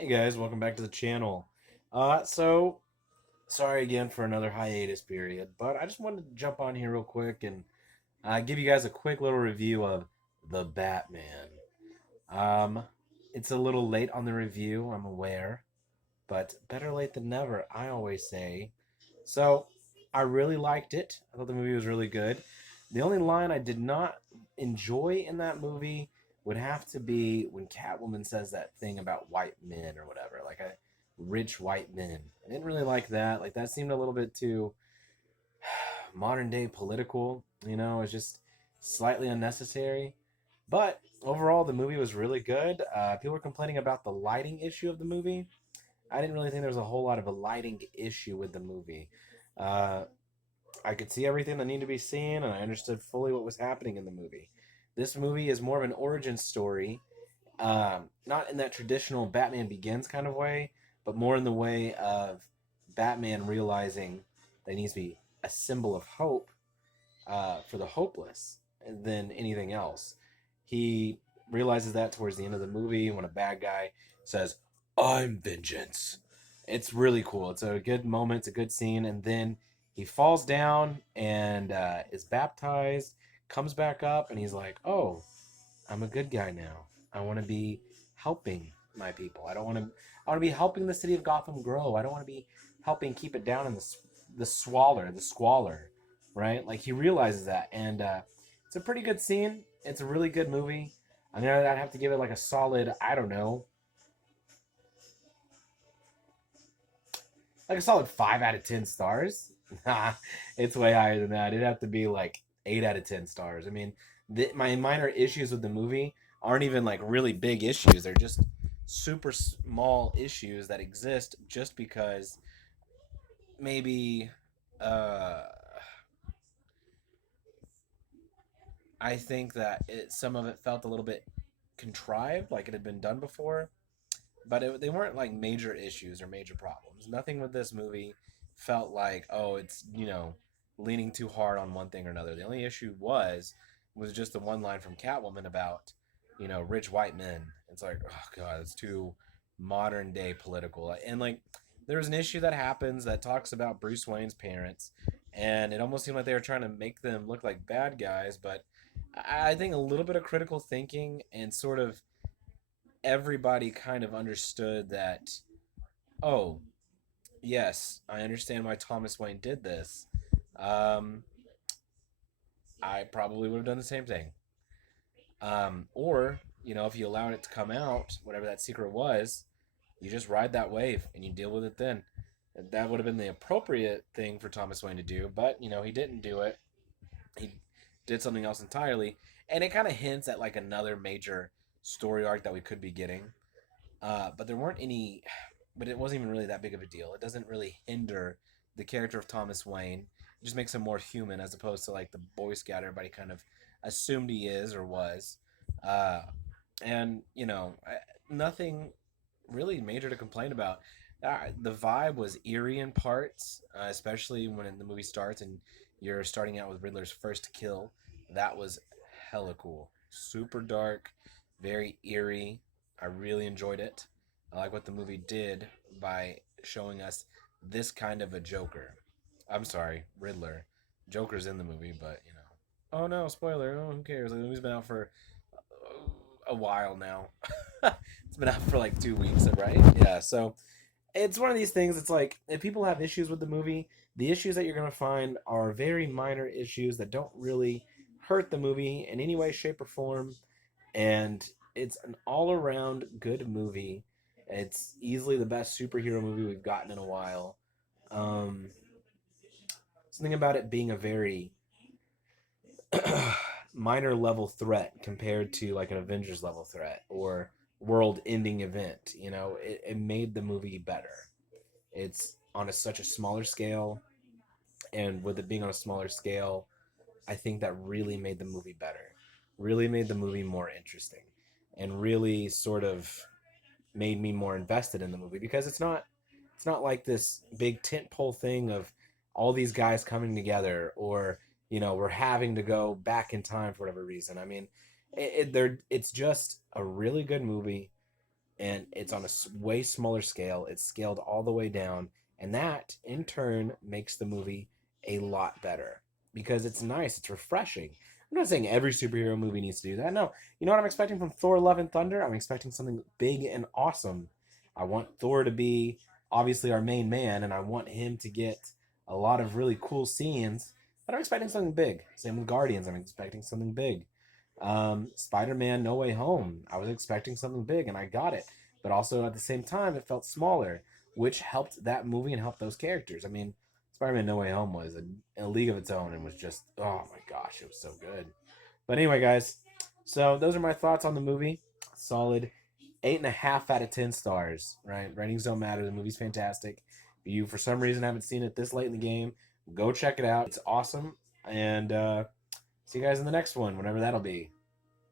Hey guys, welcome back to the channel. So sorry again for another hiatus period, but I just wanted to jump on here real quick and give you guys a quick little review of The Batman. Um, it's a little late on the review, I'm aware, but better late than never, I always say. So I really liked it. I thought the movie was really good. The only line I did not enjoy in that movie would have to be when Catwoman says that thing about white men or whatever, like a rich white men. I didn't really like that. Like that seemed a little bit too modern day political. It's just slightly unnecessary. But overall, the movie was really good. People were complaining about the lighting issue of the movie. I didn't really think there was a whole lot of a lighting issue with the movie. Uh, I could see everything that needed to be seen, and I understood fully what was happening in the movie. This movie is more of an origin story, not in that traditional Batman Begins kind of way, but more in the way of Batman realizing that he needs to be a symbol of hope for the hopeless than anything else. He realizes that towards the end of the movie when a bad guy says, "I'm vengeance." It's really cool. It's a good moment, it's a good scene, and then he falls down and is baptized, comes back up, and he's like, "Oh, I'm a good guy now. I want to be helping my people. I don't want to. I want to be helping the city of Gotham grow. I don't want to be helping keep it down in the squalor, right? Like he realizes that, and it's a pretty good scene. It's a really good movie. I mean, I'd have to give it like a solid, I don't know, like a solid 5 out of 10 stars. Nah, it's way higher than that. It'd have to be like 8 out of 10 stars. I mean, my minor issues with the movie aren't even like really big issues. They're just super small issues that exist just because maybe uh, I think that some of it felt a little bit contrived, like it had been done before. But they weren't like major issues or major problems. Nothing with this movie felt like, oh, it's leaning too hard on one thing or another. The only issue was just the one line from Catwoman about rich white men. It's like, oh god, it's too modern day political. And like there's an issue that happens that talks about Bruce Wayne's parents, and it almost seemed like they were trying to make them look like bad guys. But I think a little bit of critical thinking and sort of everybody kind of understood that, oh, yes, I understand why Thomas Wayne did this. Um, I probably would have done the same thing. Or, if you allowed it to come out, whatever that secret was, you just ride that wave and you deal with it then. That would have been the appropriate thing for Thomas Wayne to do, but, he didn't do it. He did something else entirely. And it kind of hints at like another major story arc that we could be getting. But there weren't any, but it wasn't even really that big of a deal. It doesn't really hinder the character of Thomas Wayne. It just makes him more human as opposed to like the Boy Scout everybody kind of assumed he is or was. Uh, and, nothing really major to complain about. The vibe was eerie in parts, especially when the movie starts and you're starting out with Riddler's first kill. That was hella cool. Super dark, very eerie. I really enjoyed it. I like what the movie did by showing us this kind of a Joker. I'm sorry, Riddler. Joker's in the movie, but Oh no, spoiler. Oh, who cares? The movie's been out for a while now. It's been out for like 2 weeks, right? Yeah, so it's one of these things. It's like if people have issues with the movie, the issues that you're going to find are very minor issues that don't really hurt the movie in any way, shape, or form. And it's an all around good movie. It's easily the best superhero movie we've gotten in a while. Um, Something about it being a very minor level threat compared to like an Avengers level threat or world ending event. It made the movie better. It's on such a smaller scale, and with it being on a smaller scale, I think that really made the movie better. Really made the movie more interesting, and really sort of made me more invested in the movie because it's not like this big tentpole thing of all these guys coming together or we're having to go back in time for whatever reason. I mean, it's just a really good movie. and it's on a way smaller scale. It's scaled all the way down, and that in turn makes the movie a lot better because it's nice, it's refreshing. I'm not saying every superhero movie needs to do that. No, you know what I'm expecting from Thor: Love and Thunder? I'm expecting something big and awesome. I want Thor to be obviously our main man, and I want him to get a lot of really cool scenes. But I'm expecting something big. Same with Guardians. I'm expecting something big. Spider-Man: No Way Home. I was expecting something big, and I got it. But also at the same time, it felt smaller, which helped that movie and helped those characters. I mean, Spider-Man: No Way Home was a league of its own and was just, oh my gosh, it was so good. But anyway, guys, so those are my thoughts on the movie. Solid 8.5 out of 10 stars. Right, ratings don't matter. The movie's fantastic. If you for some reason haven't seen it this late in the game, go check it out. It's awesome. And see you guys in the next one, whenever that'll be.